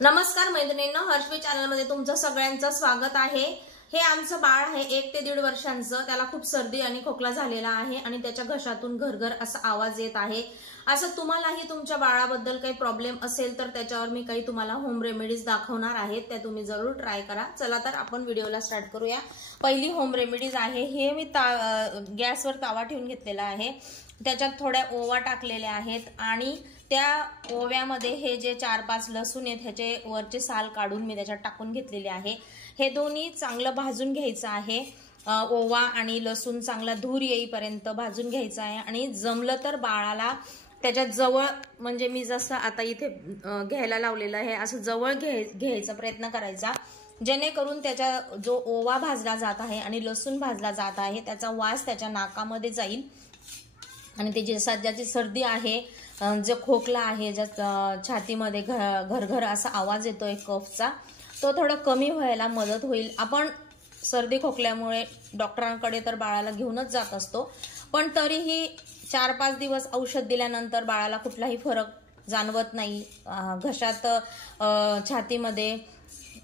नमस्कार मैत्रिणींनो, हर्षवी चॅनल मध्ये तुमचं सगळ्यांचं स्वागत आहे। हे आमचं बाळ आहे 1 ते 1.5 वर्षांचं। त्याला खूप सर्दी आणि खोकला झालेला आहे आणि त्याच्या घशातून घरघर असा आवाज येत आहे। असं तुम्हालाही तुमच्या बाळाबद्दल काही प्रॉब्लेम असेल तर त्याच्यावर मी काही तुम्हाला होम रेमेडीज दाखवणार आहे, त्या तुम्ही जरूर ट्राय करा। चला तर आपण व्हिडिओला स्टार्ट करूया। पहिली होम रेमेडीज आहे, हे मी गॅसवर तवा ठेवून घेतलेला आहे, त्याच्यात थोड्या ओवा टाकलेल्या आहेत आणि त्या ओव्यामध्ये हे जे 4-5 लसूण आहेत ह्याचे वरचे साल काढून मी त्याच्यात टाकून घेतलेले आहे। हे दोन्ही चांगलं भाजून घ्यायचं आहे। ओवा आणि लसूण चांगला धूर येईपर्यंत भाजून घ्यायचा आहे आणि जमलं तर बाळाला त्याच्या जवळ, म्हणजे मी जसं आता इथे घ्यायला लावलेलं आहे असं जवळ घ्यायचा प्रयत्न करायचा, जेणेकरून त्याचा जो ओवा भाजला जात आहे आणि लसूण भाजला जात आहे त्याचा वास त्याच्या नाकामध्ये जाईल आणि त्याची ज्याची सर्दी आहे, जो खोकला आहे, ज्या छातीमध्ये घरघर असा आवाज येतोय कफचा, तो थोडा कमी व्हायला मदत होईल। आपण सर्दी खोकल्यामुळे डॉक्टरांकडे तर बाळाला घेऊनच जात असतो, पण तरीही 4-5 दिवस औषध दिल्यानंतर बाळाला कुठलाही फरक जाणवत नाही। घशात छातीमध्ये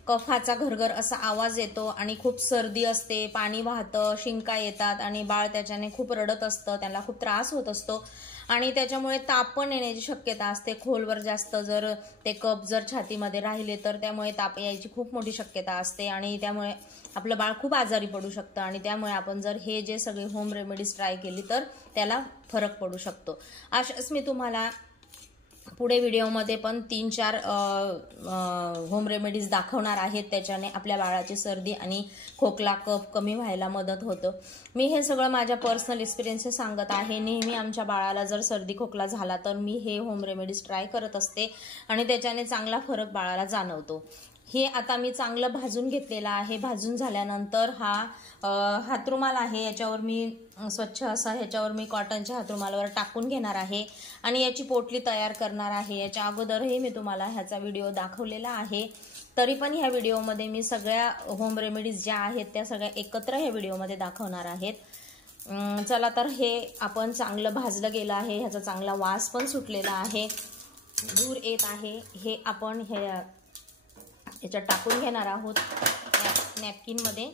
कफाचा घरघर असा आवाज येतो आणि खूप सर्दी असते, पाणी वाहतं, शिंका येतात आणि बाळ त्याच्याने खूप रडत असतं, त्याला खूप त्रास होत असतो आणि त्याच्यामुळे ताप पण येण्याची शक्यता असते। खोलवर जास्त जर ते कफ जर छातीमध्ये राहिले तर त्यामुळे ताप यायची खूप मोठी शक्यता असते आणि त्यामुळे आपलं बाळ खूप आजारी पडू शकतं आणि त्यामुळे आपण जर हे जे सगळे होम रेमेडीज ट्राय केली तर त्याला फरक पडू शकतो। अशाच मी तुम्हाला पुढे व्हिडिओमध्ये पण 3-4 होम रेमेडीज दाखवणार आहेत, त्याच्याने आपल्या बाळाची सर्दी आणि खोकला कफ कमी व्हायला मदत होतं। मी हे सगळं माझ्या पर्सनल एक्सपिरियन्सेस सांगत आहे। नेहमी आमच्या बाळाला जर सर्दी खोकला झाला तर मी हे होम रेमेडीज ट्राय करत असते आणि त्याच्याने चांगला फरक बाळाला जाणवतो। हे आता मी चांगलं भाजून घेतलेलं आहे। भाजून झाल्यानंतर हा हातरुमाल आहे, याच्यावर मी स्वच्छ असा ह्याच्यावर मी कॉटनच्या हातरुमालावर टाकून घेणार आहे आणि याची पोटली तयार करणार आहे। याच्या अगोदरही मी तुम्हाला ह्याचा व्हिडिओ दाखवलेला आहे, तरी पण ह्या व्हिडिओमध्ये मी सगळ्या होम रेमेडीज ज्या आहेत त्या सगळ्या एकत्र ह्या व्हिडिओमध्ये दाखवणार आहेत। चला तर हे आपण चांगलं भाजलं गेलं आहे, ह्याचा चांगला वास पण सुटलेला आहे, धूर येत आहे। हे आपण याच्यात टाकून घेणार आहोत नॅपकिन मध्ये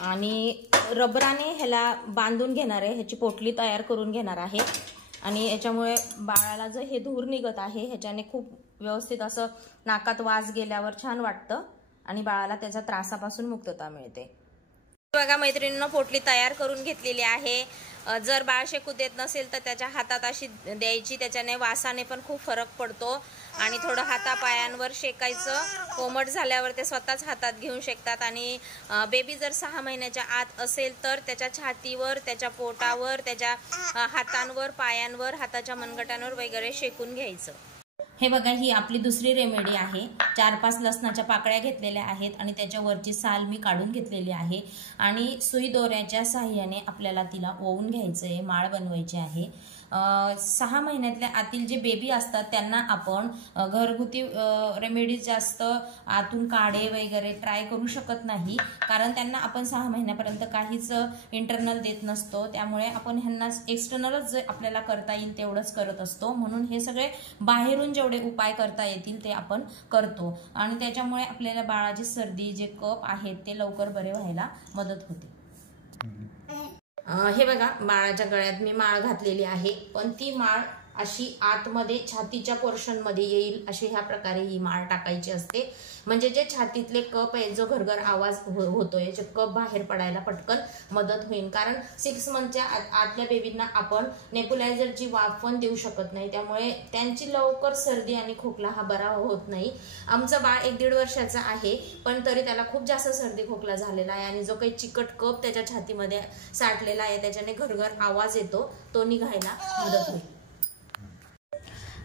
आणि रबराने ह्याला बांधून घेणार आहे, ह्याची पोटली तयार करून घेणार आहे आणि याच्यामुळे बाळाला जर हे धूर निघत आहे ह्याच्याने खूप व्यवस्थित असं नाकात वास गेल्यावर छान वाटतं आणि बाळाला त्याच्या त्रासापासून मुक्तता मिळते। बघा मैत्रिणींनो, पोटली तयार करून घेतलेली आहे। जर बाळ शेकू देत नसेल तर त्याच्या हातात अशी द्यायची, त्याच्याने वासाने पण खूप फरक पडतो आणि थोडं हातापायांवर शेकायचं, कोमट झाल्यावर ते स्वतःच हातात घेऊन शेकतात आणि बेबी जर 6 महिन्याच्या आत असेल तर त्याच्या छातीवर, त्याच्या पोटावर, त्याच्या हातांवर, पायांवर, हाताच्या मनगटांवर वगैरे शेकून घ्यायचं। हे बघा, ही आपली दुसरी रेमेडी आहे। 4-5 लसणाच्या पाकळ्या घेतलेल्या आहेत आणि त्याच्यावरची साल मी काढून घेतलेली आहे आणि सुई दोऱ्याच्या साहाय्याने आपल्याला तिला ओवून घ्यायचं आहे, माळ बनवायची आहे। 6 महिन्यातल्या आतील जे बेबी असतात त्यांना आपण घरगुती रेमेडीज जास्त आतून काढे वगैरे ट्राय करू शकत नाही, कारण त्यांना आपण 6 महिन्यापर्यंत काहीच इंटरनल देत नसतो, त्यामुळे आपण ह्यांना एक्सटर्नलच जे आपल्याला करता येईल तेवढंच करत असतो। म्हणून हे सगळे बाहेरून जेवढे उपाय करता येतील ते आपण करतो आणि त्याच्यामुळे आपल्याला बाळाची सर्दी, जे कफ आहेत ते लवकर बरे व्हायला मदत होते। हे बघा, बाळाच्या गळ्यात मी माळ घातलेली आहे, पण ती माळ अशी आतमध्ये छातीच्या पोर्शन मध्ये येईल अशी ह्या प्रकारे ही माळ टाकायची असते, म्हणजे जे छातीतले कप आहे, जो घरघर आवाज होतोय, जे कप बाहेर पडायला पटकन मदत होईल। कारण 6 मंथच्या आतल्या बेबींना आपण नेबुलायझरची वाफ पण देऊ शकत नाही, त्यामुळे त्यांची लवकर सर्दी आणि खोकला हा बरा होत नाही। आमचं बाळ 1-1.5 वर्षाचं आहे, पण तरी त्याला खूप जास्त सर्दी खोकला झालेला आहे आणि जो काही चिकट कप त्याच्या छातीमध्ये साठलेला आहे त्याच्याने घरघर आवाज येतो, तो निघायला मदत होईल।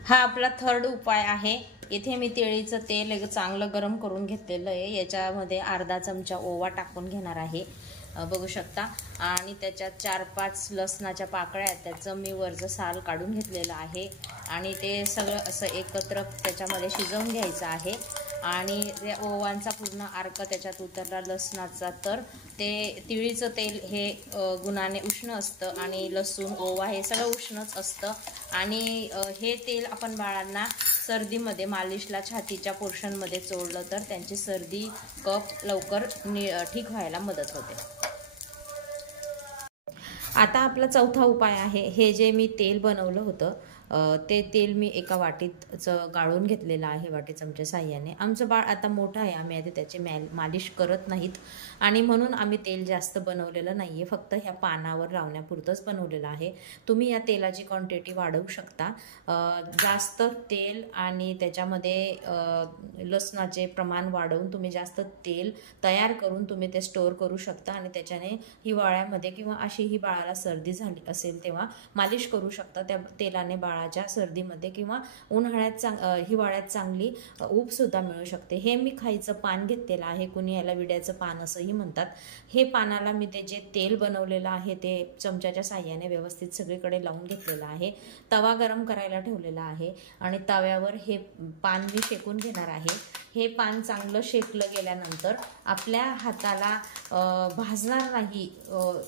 हा आपला 3rd उपाय आहे। इथे मी तिळीचं तेल चांगलं गरम करून घेतलेलं आहे, याच्यामध्ये अर्धा चमचा ओवा टाकून घेणार आहे, बघू शकता, आणि त्याच्यात 4-5 लसणाच्या पाकळ्या आहेत, त्याचं मी वरचं साल काढून घेतलेलं आहे आणि ते सगळं असं एकत्र त्याच्यामध्ये शिजवून घ्यायचं आहे आणि त्या ओवांचा पूर्ण अर्क त्याच्यात उतरला लसणाचा तर ते तिळीचं तेल हे गुणाने उष्ण असतं आणि लसूण ओवा हे सगळं उष्णच असतं आणि हे तेल आपण बाळांना सर्दीमध्ये मालिशला छातीच्या पोर्शनमध्ये चोळलं तर त्यांची सर्दी कफ लवकर ठीक व्हायला मदत होते. आता आपला चौथा उपाय आहे. हे जे मी तेल बनवलं होतं ते तेल मी एका वाटीत गाळून घेतलेलं आहे, वाटी चमच्या साह्याने. आमचं बाळ आता मोठं आहे, आम्ही आधी त्याची मालिश करत नाहीत आणि म्हणून आम्ही तेल जास्त बनवलेलं नाही आहे, फक्त ह्या पानावर लावण्यापुरतंच बनवलेलं आहे. तुम्ही या तेलाची क्वांटिटी वाढवू शकता. जास्त तेल आणि त्याच्यामध्ये लसणाचे प्रमाण वाढवून तुम्ही जास्त तेल तयार करून तुम्ही ते स्टोअर करू शकता आणि त्याच्याने हिवाळ्यामध्ये किंवा अशीही बाळाला सर्दी झाली असेल तेव्हा मालिश करू शकता. त्या तेलाने बाळाच्या सर्दीमध्ये किंवा उन्हाळ्यात हिवाळ्यात चांगली ऊब सुद्धा मिळू शकते. हे मी खायचं पान घेतलेलं आहे, कुणी याला विड्याचं पान असंही म्हणतात. हे पानाला मी ते जे तेल बनवलेलं आहे ते चमच्याच्या साह्याने व्यवस्थित सगळीकडे लावून घेतलेलं आहे. तवा गरम करायला ठेवलेला आहे आणि तव्यावर हे पान मी शेकून घेणार आहे. हे पान चांगलं शेकलं गेल्यानंतर आपल्या हाताला भाजणार नाही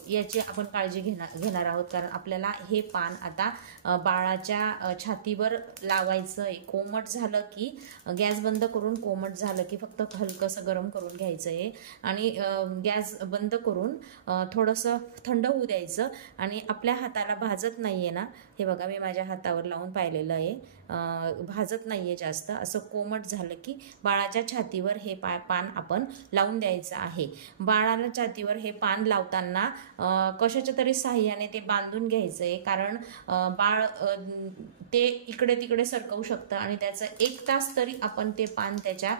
याची आपण काळजी घेणार आहोत, कारण आपल्याला हे पान आता बाळाच्या छातीवर लावायचं आहे. कोमट झालं की गॅस बंद करून, कोमट झालं की फक्त हलकंसं गरम करून घ्यायचं आहे आणि गॅस बंद करून थोडंसं थंड होऊ द्यायचं. आणि आपल्या हाताला भाजत नाही आहे ना, हे बघा मी माझ्या हातावर लावून पाहिलेलं आहे, भाजत नाही आहे जास्त. असं कोमट झालं की बाळाच्या छातीवर हे पान आपण लावून द्यायचं आहे. बाळाला छातीवर हे पान लावताना कशाच्या तरी साह्याने ते बांधून घ्यायचं आहे, कारण बाळ ते इकडे तिकडे सरकवू शकतं आणि त्याचं 1 तास तरी आपण ते पान त्याच्या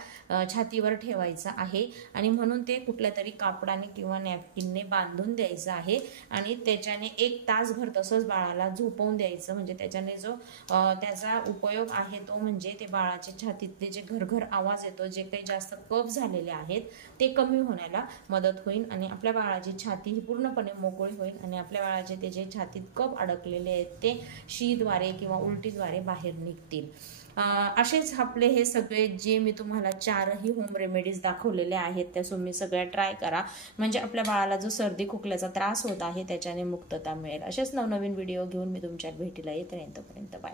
छातीवर ठेवायचं आहे आणि म्हणून ते कुठल्या तरी कापडाने किंवा नॅपकिनने बांधून द्यायचं आहे आणि त्याच्याने 1 तासभर तसंच बाळाला झोपवून द्यायचं. म्हणजे त्याच्याने जो त्याचा उपयोग आहे तो म्हणजे ते बाळाच्या छातीतले जे घरघर आवाज येतो, जे काही जास्त कफ झालेले आहेत ते कमी होण्याला मदत होईल आणि आपल्या बाळाची छाती ही पूर्णपणे मोकळी होईल आणि आपल्या बाळाचे ते जे छातीत कफ अडकलेले आहेत ते शीद्वारे किंवा उलटीद्वारे बाहेर निघतील. असेच आपले हे सगळे जे मी तुम्हाला 4ही होम रेमेडीज दाखवलेले आहेत त्या तुम्ही सगळ्या ट्राय करा, म्हणजे आपल्या बाळाला जो सर्दी खोकल्याचा त्रास होत आहे त्याच्याने मुक्तता मिळेल. असेच नवनवीन व्हिडिओ घेऊन मी तुमच्या भेटीला येत राहीन. तोपर्यंत बाय.